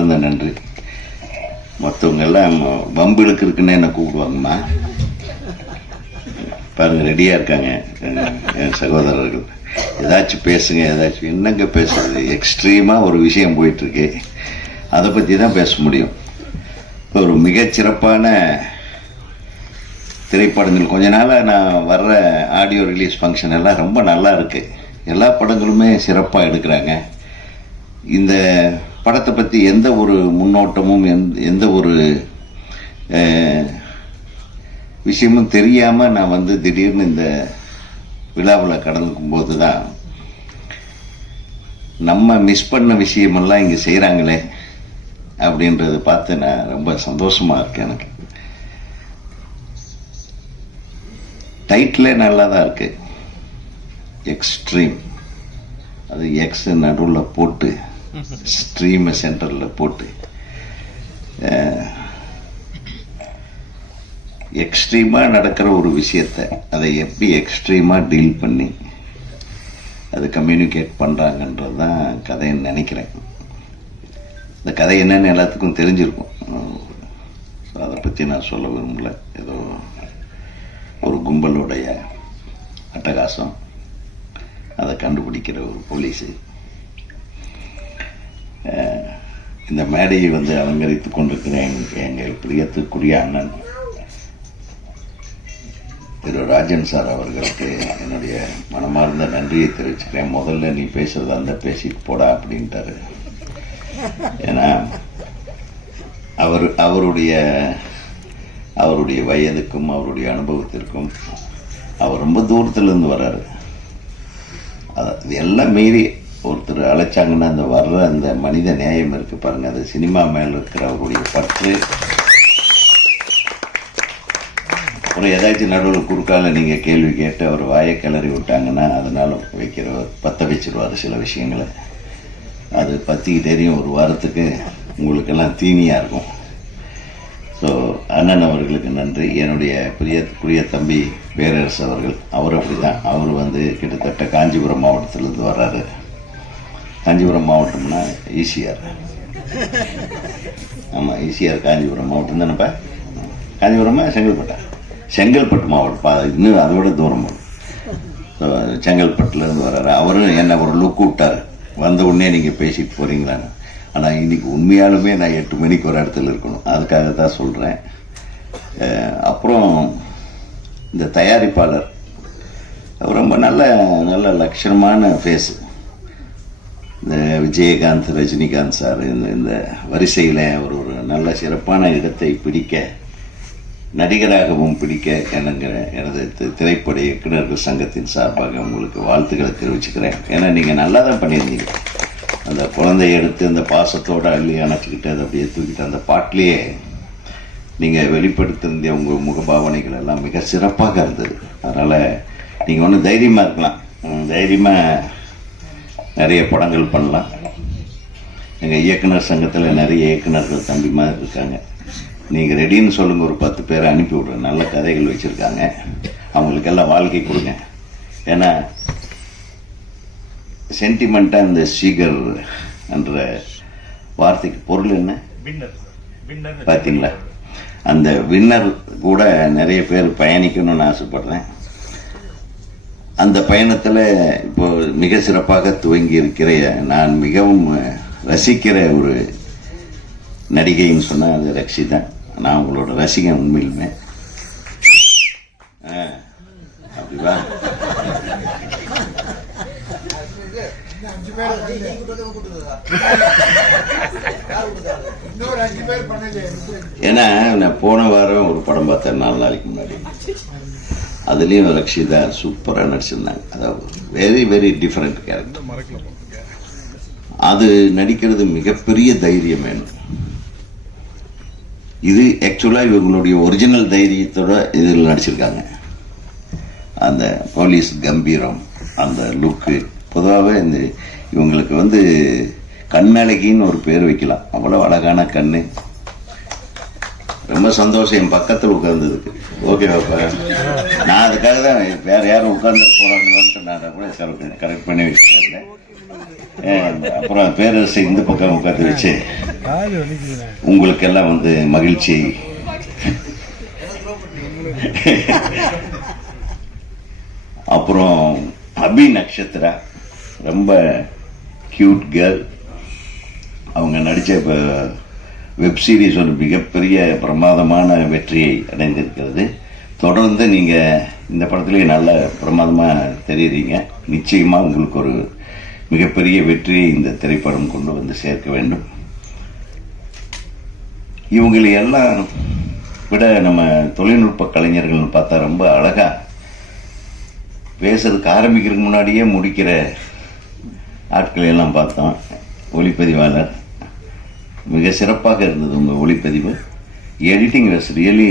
மனமார்ந்த நன்றி. மற்றவங்க எல்லாம் வம்பு இருக்குன்னு என்ன கூப்பிடுவாங்கம்மா. பாருங்க, ரெடியா இருக்காங்க என் சகோதரர்கள். ஏதாச்சும் பேசுங்க, ஏதாச்சும். என்னங்க பேசுறது? எக்ஸ்ட்ரீமா ஒரு விஷயம் போயிட்டு இருக்கு, அதை பத்தி தான் பேச முடியும். இப்போ ஒரு மிகச்சிறப்பான திரைப்படங்கள் கொஞ்ச நாளாக நான் வர்ற ஆடியோ ரிலீஸ் ஃபங்க்ஷன் எல்லாம் ரொம்ப நல்லா இருக்கு. எல்லா படங்களுமே சிறப்பாக எடுக்கிறாங்க. இந்த படத்தை பற்றி எந்த ஒரு முன்னோட்டமும் எந்த ஒரு விஷயமும் தெரியாமல் நான் வந்து திடீர்னு இந்த விழாவில் கடந்துக்கும் போது தான் நம்ம மிஸ் பண்ண விஷயமெல்லாம் இங்கே செய்கிறாங்களே அப்படின்றத பார்த்து நான் ரொம்ப சந்தோஷமாக இருக்கேன். எனக்கு டைட்டிலே நல்லா தான் இருக்கு, எக்ஸ்ட்ரீம். அது எக்ஸ் நடுவில் போட்டு ஸ்ட்ரீம் சென்டரில் போட்டு எக்ஸ்ட்ரீமாக நடக்கிற ஒரு விஷயத்தை அதை எப்படி எக்ஸ்ட்ரீமாக டீல் பண்ணி அதை கம்யூனிகேட் பண்ணுறாங்கன்றது தான் கதைன்னு நினைக்கிறேன். இந்த கதை என்னன்னு எல்லாத்துக்கும் தெரிஞ்சிருக்கும். அதை பற்றி நான் சொல்ல விரும்பல. ஏதோ ஒரு கும்பலுடைய அட்டகாசம், அதை கண்டுபிடிக்கிற ஒரு போலீஸு. இந்த மேடையை வந்து அலங்கரித்துக் கொண்டிருக்கிற எங்கள் பிரியத்துக்குரிய அண்ணன் திரு ராஜன் சார் அவர்களுக்கு என்னுடைய மனமார்ந்த நன்றியை தெரிவிச்சுக்கிறேன். முதல்ல நீ பேசுறதா அந்த பேசிட்டு போடா அப்படின்ட்டாரு. ஏன்னா அவருடைய வயதுக்கும் அவருடைய அனுபவத்திற்கும் அவர் ரொம்ப தூரத்திலிருந்து வர்றாரு. அது எல்லாம் மீறி ஒருத்தர் அழைச்சாங்கன்னா அந்த வர்ற அந்த மனித நேயம் இருக்கு பாருங்க, அது சினிமா மேல இருக்கிற அவருடைய பற்று. அப்புறம் ஏதாச்சும் நடுவில் குறுக்கால நீங்க கேள்வி கேட்டு அவர் வாயை கிளறி விட்டாங்கன்னா அதனால பத்த வச்சிருவாரு சில விஷயங்களை. அது பத்திக்கிட்டே தெரியும், ஒரு வாரத்துக்கு உங்களுக்கெல்லாம் தீனியா இருக்கும். ஸோ அண்ணன் அவர்களுக்கு நன்றி. என்னுடைய பிரிய தம்பி பேரரசு அவர்கள், அவர் அப்படிதான். அவர் வந்து கிட்டத்தட்ட காஞ்சிபுரம் மாவட்டத்திலிருந்து வர்றாரு. காஞ்சிபுரம் மாவட்டம்னா ஈசிஆர். ஆமாம், ஈசிஆர் காஞ்சிபுரம் மாவட்டம் தானேப்பா. காஞ்சிபுரமா செங்கல்பட்டா? செங்கல்பட்டு மாவட்டம். இன்னும் அதை விட தூரம். ஸோ செங்கல்பட்டுலேருந்து வர்றாரு. அவரும் என்ன ஒரு லுக் விட்டார், வந்த உடனே நீங்கள் பேசிட்டு போகிறீங்களான்னு. ஆனால் இன்னைக்கு உண்மையாலுமே நான் 8 மணிக்கு ஒரு இடத்துல இருக்கணும், அதுக்காக தான் சொல்கிறேன். அப்புறம் இந்த தயாரிப்பாளர் ரொம்ப நல்ல லட்சணமான ஃபேஸு. இந்த விஜயகாந்த், ரஜினிகாந்த் சார் இந்த வரிசையில் அவர் ஒரு நல்ல சிறப்பான இடத்தை பிடிக்க, நடிகராகவும் பிடிக்க எனது திரைப்பட இயக்குநர்கள் சங்கத்தின் சார்பாக உங்களுக்கு வாழ்த்துக்களை தெரிவிச்சுக்கிறேன். ஏன்னா நீங்கள் நல்லா தான் பண்ணியிருந்தீங்க. அந்த குழந்தைய எடுத்து அந்த பாசத்தோடு அள்ளி அணைச்சிக்கிட்டு அதை அப்படியே தூக்கிட்டு அந்த பாட்டிலேயே நீங்கள் வெளிப்படுத்திருந்த உங்கள் முகபாவனைகள் எல்லாம் மிக சிறப்பாக இருந்தது. அதனால் நீங்கள் ஒன்றும் தைரியமாக இருக்கலாம், தைரியமாக நிறைய படங்கள் பண்ணலாம். எங்கள் இயக்குனர் சங்கத்தில் நிறைய இயக்குனர்கள் தம்பி மாதிரி இருக்காங்க. நீங்கள் ரெடின்னு சொல்லுங்கள், ஒரு 10 பேரை அனுப்பி விட்றேன். நல்ல கதைகள் வச்சுருக்காங்க, அவங்களுக்கெல்லாம் வாழ்க்கை கொடுங்க. ஏன்னா சென்டிமெண்ட்டாக இந்த சீகர் என்ற வார்த்தைக்கு பொருள் என்ன பார்த்தீங்களா? அந்த வின்னர் கூட நிறைய பேர் பயணிக்கணும்னு ஆசைப்படுறேன். அந்த பயணத்தில் இப்போ மிக சிறப்பாக துவங்கி இருக்கிற, நான் மிகவும் ரசிக்கிற ஒரு நடிகைன்னு சொன்னால் அது ரக்ஷிதா. நான் உங்களோட ரசிகன் உண்மையிலுமே. அப்படிவா? ஏன்னா நான் போன வாரம் ஒரு படம் பார்த்தேன் 4 நாளைக்கு முன்னாடி. அதுலேயும் ரக்ஷிதா சூப்பராக நடிச்சிருந்தாங்க. அதாவது வெரி வெரி டிஃப்ரெண்ட் கேரக்டர். அது நடிக்கிறது மிகப்பெரிய தைரியம் வேணும். இது ஆக்சுவலாக இவங்களுடைய ஒரிஜினல் தைரியத்தோட இதில் நடிச்சிருக்காங்க. அந்த போலீஸ் கம்பீரம், அந்த லுக்கு. பொதுவாகவே இந்த இவங்களுக்கு வந்து கண்ணழகின்னு ஒரு பேர் வைக்கலாம். அவ்வளோ அழகான கண்ணு. ரொம்ப சந்தோஷம் என் பக்கத்தில் உட்கார்ந்ததுக்கு. ஓகேவாப்பா? நான் அதுக்காக தான் வேற யாரும் உட்கார்ந்து போறாங்கன்னு நான் கூட கரெக்ட் பண்ணி வச்சுருந்தேன். அப்புறம் பேரரசை இந்த பக்கம் உட்காந்து வச்சு உங்களுக்கெல்லாம் வந்து மகிழ்ச்சி. அப்புறம் அபி நக்ஷத்ரா, ரொம்ப கியூட் கேர்ள். அவங்க நடித்த இப்போ வெப் சீரிஸ் ஒரு மிகப்பெரிய பிரமாதமான வெற்றியை அடைந்திருக்கிறது. தொடர்ந்து நீங்கள் இந்த படத்துலேயே நல்ல பிரமாதமாக தெரியுறீங்க. நிச்சயமாக உங்களுக்கு ஒரு மிகப்பெரிய வெற்றியை இந்த திரைப்படம் கொண்டு வந்து சேர்க்க வேண்டும். இவங்களை எல்லாம் விட நம்ம தொழில்நுட்ப கலைஞர்கள்னு பார்த்தா ரொம்ப அழகாக பேசுறதுக்கு ஆரம்பிக்கிறதுக்கு முன்னாடியே முடிக்கிற ஆட்களை எல்லாம் பார்த்தோம். ஒளிப்பதிவாளர் மிக சிறப்பாக இருந்தது உங்கள் ஒளிப்பதிவு. எடிட்டிங் வாஸ் ரியலி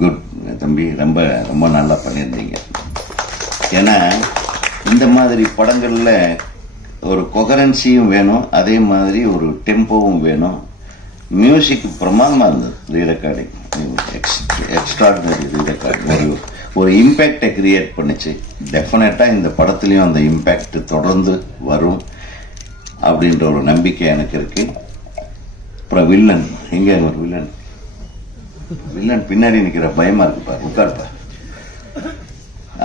குட் தம்பி, ரொம்ப ரொம்ப நல்லா பண்ணியிருந்தீங்க. ஏன்னா இந்த மாதிரி படங்களில் ஒரு கொகரன்சியும் வேணும், அதே மாதிரி ஒரு டெம்போவும் வேணும். மியூசிக் பிரமாதமாக இருந்தது. ரீரெக்கார்டிங் எக்ஸ்ட்ராடினரி ரீரெக்கார்டிங் ஒரு இம்பேக்டை கிரியேட் பண்ணிச்சு. டெஃபினட்டாக இந்த படத்துலையும் அந்த இம்பேக்ட் தொடர்ந்து வரும் அப்படின்ற ஒரு நம்பிக்கை எனக்கு இருக்கு. அப்புறம் வில்லன், எங்கே ஒரு வில்லன் பின்னாடி நிற்கிற பயமா இருக்குப்பா, உட்கார்ப்பா.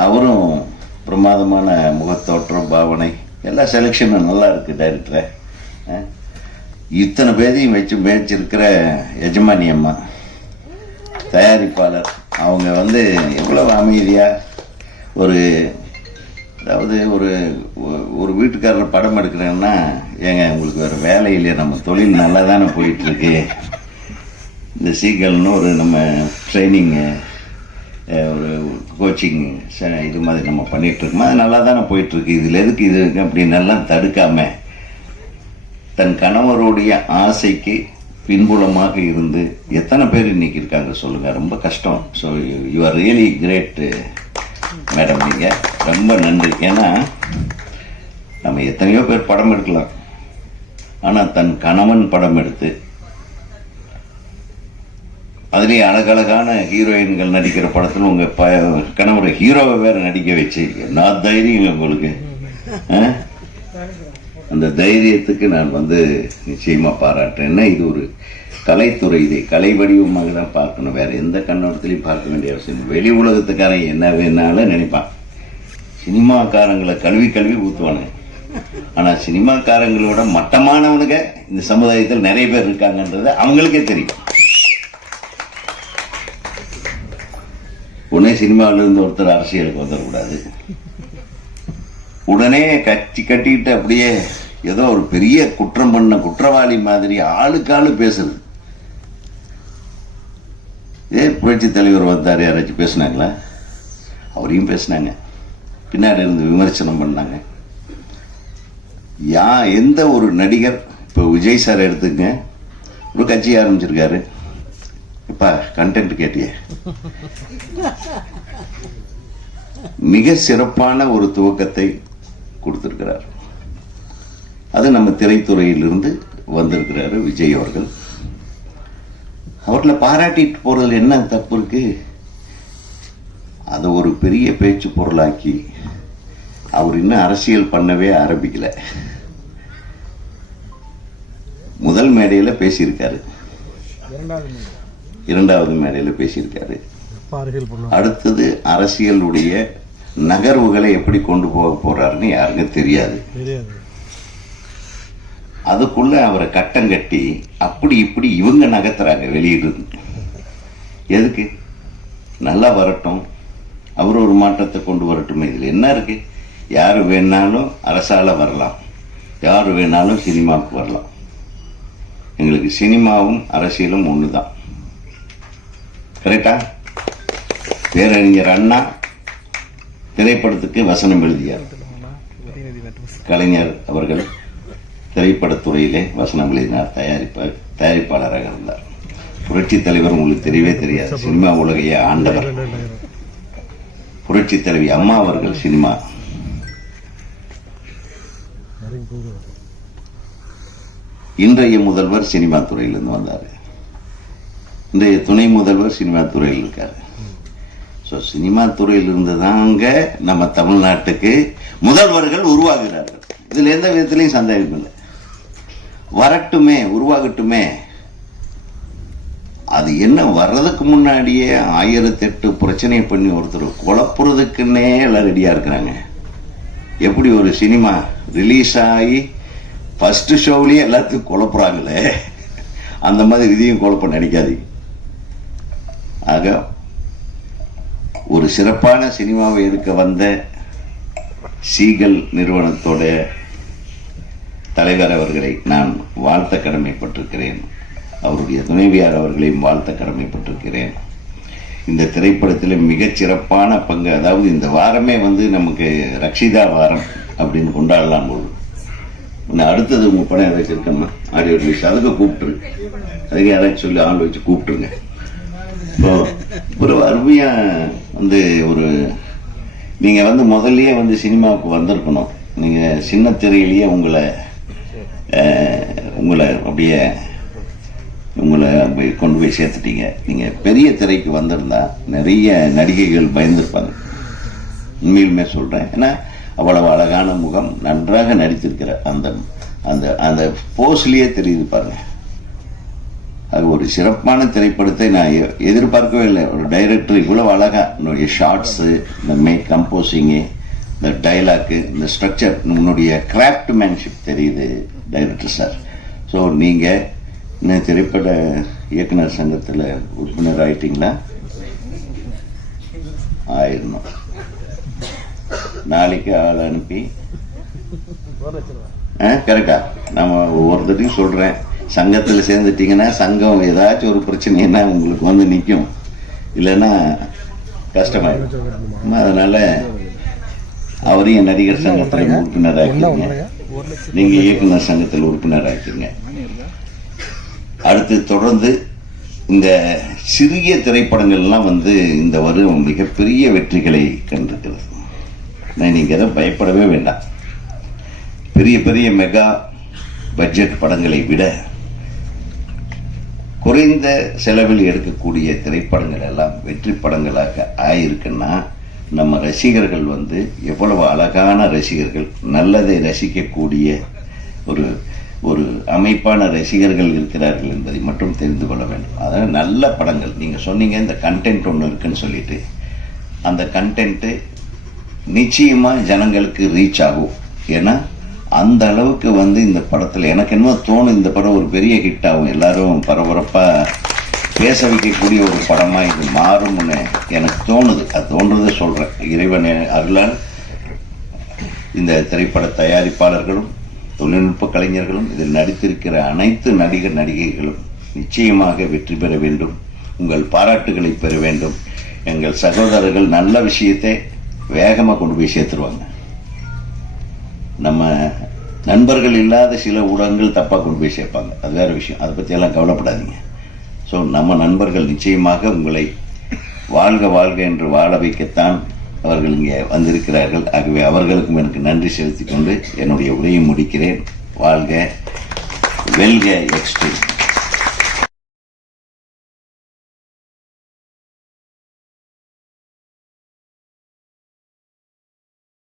அவரும் பிரமாதமான முகத்தோற்றம், பாவனை, எல்லா செலெக்ஷனும் நல்லா இருக்கு. டைரக்டரை இத்தனை பேரையும் வச்சு மேய்ச்சிருக்கிற எஜமானி அம்மா, தயாரிப்பாளர், அவங்க வந்து எவ்வளவு அமைதியா அதாவது ஒரு வீட்டுக்காரர் படம் எடுக்கிறேன்னா, ஏங்க உங்களுக்கு வேறு வேலை இல்லையா, நம்ம தொழில் நல்லா தானே போயிட்டுருக்கு, இந்த சீக்கிரம்னு ஒரு நம்ம ட்ரைனிங்கு ஒரு கோச்சிங் இது மாதிரி நம்ம பண்ணிகிட்ருக்கோம், அது நல்லா தானே போயிட்டுருக்கு, இதில் எதுக்கு இது அப்படின்னு எல்லாம் தடுக்காம தன் கணவருடைய ஆசைக்கு பின்புலமாக இருந்து எத்தனை பேர் இன்னைக்கு இருக்காங்க சொல்லுங்கள். ரொம்ப கஷ்டம். So you are really great madam, நீங்கள் ரொம்ப நன்றி. ஏன்னா நம்ம எத்தனையோ பேர் படம் எடுக்கலாம், ஆனால் தன் கணவன் படம் எடுத்து அதுலேயே அழகழகான ஹீரோயின்கள் நடிக்கிற படத்தில் உங்கள் கணவரை ஹீரோவை வேற நடிக்க வச்சு என்ன தைரியம் உங்களுக்கு. அந்த தைரியத்துக்கு நான் வந்து நிச்சயமாக பாராட்டுறேன்னா, இது ஒரு கலைத்துறை, இதை கலை வடிவமாக தான் பார்க்கணும், வேற எந்த கண்ணோட்டத்திலையும் பார்க்க வேண்டிய அவசியம். வெளி உலகத்துக்காரன் என்ன வேணாலும் நினைப்பான், சினிமாக்காரங்களை கழுவி ஊற்றுவானுங்க. ஆனால் சினிமாக்காரங்களோட மட்டமானவனுங்க இந்த சமுதாயத்தில் நிறைய பேர் இருக்காங்கன்றது அவங்களுக்கே தெரியும். உடனே சினிமாவிலிருந்து ஒருத்தர் அரசியலுக்கு வந்துடக்கூடாது, உடனே கட்டிக்கிட்டு அப்படியே ஏதோ ஒரு பெரிய குற்றம் பண்ண குற்றவாளி மாதிரி ஆளுக்காளு பேசுறது. புரட்சி தலைவர் வந்தார், யாராச்சும் பேசினாங்களா? அவரையும் பேசினாங்க, பின்னாடி இருந்து விமர்சனம் பண்ணாங்க. எந்த ஒரு நடிகர், இப்போ விஜய் சார் எடுத்துங்க, ஒரு கட்சி ஆரம்பிச்சிருக்காரு, இப்ப கண்டென்ட் கேட்டிய மிக சிறப்பான ஒரு துவக்கத்தை கொடுத்திருக்கிறார். அது நம்ம திரைத்துறையிலிருந்து வந்திருக்கிறாரு விஜய் அவர்கள். அவர்களை பாராட்டிட்டு போறதுல என்ன தப்பு இருக்கு? அதை ஒரு பெரிய பேச்சு பொருளாக்கி அவர் இன்னும் அரசியல் பண்ணவே ஆரம்பிக்கல. முதல் மேடையில் பேசியிருக்காரு, இரண்டாவது மேடையில் பேசியிருக்காரு. அடுத்தது அரசியலுடைய நகர்வுகளை எப்படி கொண்டு போக போறாருன்னு யாருக்கும் தெரியாது. அதுக்குள்ள அவரை கட்டம் கட்டி அப்படி இப்படி இவங்க நகர்த்துறாங்க வெளியிடுறது. எதுக்கு? நல்லா வரட்டும், அவர் ஒரு மாற்றத்தை கொண்டு வரட்டும். இதில் என்ன இருக்கு? யாரு வேணாலும் அரசால வரலாம், யாரு வேணாலும் சினிமாவுக்கு வரலாம். எங்களுக்கு சினிமாவும் அரசியலும் ஒண்ணுதான். கரெக்டா? பேரறிஞர் அண்ணா திரைப்படத்துக்கு வசனம் எழுதியார். கலைஞர் அவர்கள் திரைப்படத்துறையிலே வசனம் எழுதினார், தயாரிப்பாளராக இருந்தார். புரட்சி தலைவர் உங்களுக்கு தெரியவே தெரியாது, சினிமா உலகையே ஆண்டவர். புரட்சி தலைவி அம்மா அவர்கள் சினிமா. இன்றைய முதல்வர் சினிமா துறையிலிருந்து வந்தார், இன்றைய துணை முதல்வர் சினிமா துறையில் இருக்காரு. ஸோ சினிமா துறையிலிருந்து தாங்க நம்ம தமிழ்நாட்டுக்கு முதல்வர்கள் உருவாகிறார்கள். இதில் எந்த விதத்திலையும் சந்தேகம் இல்லை. வரட்டுமே, உருவாகட்டுமே. அது என்ன வர்றதுக்கு முன்னாடியே 1008 பிரச்சனையை பண்ணி ஒருத்தர் குழப்புறதுக்குன்னே எல்லாம் ரெடியா இருக்கிறாங்க. எப்படி ஒரு சினிமா ரிலீஸ் ஆகி ஃபர்ஸ்ட் ஷோவிலேயே எல்லாத்துக்கும் குழப்புறாங்களே, அந்த மாதிரி இதையும் குழப்பம் நினைக்காதீங்க. ஆக ஒரு சிறப்பான சினிமாவை எடுக்க வந்த சீகல் நிறுவனத்தோட தலைவர் அவர்களை நான் வாழ்த்த கடமைப்பட்டிருக்கிறேன். அவருடைய துணைவியார் அவர்களையும் வாழ்த்த கடமைப்பட்டிருக்கிறேன். இந்த திரைப்படத்தில் மிகச் சிறப்பான பங்கு, அதாவது இந்த வாரமே நமக்கு ரக்ஷிதா வாரம் அப்படின்னு கொண்டாடலாம் போது. அடுத்தது உங்க படம் ஏதாச்சும் இருக்கணுமா, ஆடியோ ரிலீஸ், அதுக்கு கூப்பிட்டுரு, அதுக்கு யாராச்சும் சொல்லி ஆள் வச்சு கூப்பிட்டுருங்க. இப்போ ஒரு அருமையா ஒரு நீங்க முதல்லயே சினிமாவுக்கு வந்திருக்கணும். நீங்க சின்ன திரையிலேயே உங்களை அப்படியே கொண்டு போய் சேர்த்துட்டீங்க. நீங்க பெரிய திரைக்கு வந்திருந்தா நிறைய நடிகைகள் பயந்துருப்பாங்க. உண்மையிலுமே சொல்றேன். ஏன்னா அவ்வளவு அழகான முகம், நன்றாக நடித்திருக்கிற அந்த அந்த அந்த போஸ்லயே தெரியுது பாருங்க. அது ஒரு சிறப்பான திரைப்படத்தை நான் எதிர்பார்க்கவே இல்லை. ஒரு டைரக்டர் இவ்வளவு அழகா ஷார்ட்ஸு, இந்த கம்போசிங்கு, இந்த டைலாக்கு, இந்த ஸ்ட்ரக்சர், உன்னுடைய கிராஃப்ட் மேன்ஷிப் தெரியுது டைரக்டர் சார். ஸோ நீங்க இன்னும் திரைப்பட இயக்குனர் சங்கத்தில் உறுப்பினர் ஆயிட்டீங்களா? ஆயிரணும். நாளைக்கு ஆள் அனுப்பி கரெக்டா நம்ம ஒவ்வொருத்தரையும் சொல்றேன், சங்கத்தில் சேர்ந்துட்டீங்கன்னா சங்கம் ஏதாச்சும் ஒரு பிரச்சனைன்னா உங்களுக்கு நிற்கும், இல்லைன்னா கஷ்டமாயிடும். அதனால அவரையும் நடிகர் சங்கத்தில் உறுப்பினர் ஆக்கிங்க, நீங்க இயக்குனர் சங்கத்தில் உறுப்பினர் ஆக்கிங்க. அடுத்து தொடர்ந்து இந்த சிறிய திரைப்படங்கள்லாம் இந்த வருடம் மிகப்பெரிய வெற்றிகளை கண்டிருக்கிறது. நீங்க எதை பயப்படவே வேண்டாம். பெரிய பெரிய மெகா பட்ஜெட் படங்களை விட குறைந்த செலவில் எடுக்கக்கூடிய திரைப்படங்கள் எல்லாம் வெற்றி படங்களாக ஆயிருக்குன்னா நம்ம ரசிகர்கள் எவ்வளவு அழகான ரசிகர்கள், நல்லதை ரசிக்கக்கூடிய ஒரு ஒரு அமைப்பான ரசிகர்கள் இருக்கிறார்கள் என்பதை மட்டும் தெரிந்து கொள்ள வேண்டும். அதாவது நல்ல படங்கள், நீங்க சொன்னீங்க இந்த கண்டென்ட் ஒன்று இருக்குன்னு சொல்லிட்டு, அந்த கண்டென்ட் நிச்சயமா ஜனங்களுக்கு ரீச் ஆகும். ஏன்னா அந்த அளவுக்கு இந்த படத்துல எனக்கு என்னமோ தோணும், இந்த படம் ஒரு பெரிய ஹிட் ஆகும், எல்லாரும் பரபரப்பா பேச வைக்கக்கூடிய ஒரு படமா இது மாறும்னு எனக்கு தோணுது. அது தோன்றதை சொல்றேன். இறைவன் அருளால் இந்த திரைப்பட தயாரிப்பாளர்களும் தொழில்நுட்ப கலைஞர்களும் இதில் நடித்திருக்கிற அனைத்து நடிகர் நடிகைகளும் நிச்சயமாக வெற்றி பெற வேண்டும். உங்கள் பாராட்டுகளை பெற வேண்டும். எங்கள் சகோதரர்கள் நல்ல விஷயத்தை வேகமாக கொண்டு போய் சேர்த்துருவாங்க. நம்ம நண்பர்கள் இல்லாத சில ஊடகங்கள் தப்பாக கொண்டு போய் சேர்ப்பாங்க, அது வேற விஷயம். அதை பற்றி எல்லாம் கவலைப்படாதீங்க. ஸோ நம்ம நண்பர்கள் நிச்சயமாக உங்களை வாழ்க வாழ்க என்று வாழ வைக்கத்தான் அவர்கள் இங்கே வந்திருக்கிறார்கள். ஆகவே அவர்களுக்கும் எனக்கு நன்றி செலுத்திக் கொண்டு என்னுடைய உரையை முடிக்கிறேன். வாழ்க, வெல்க எக்ஸ்ட்ரீம்.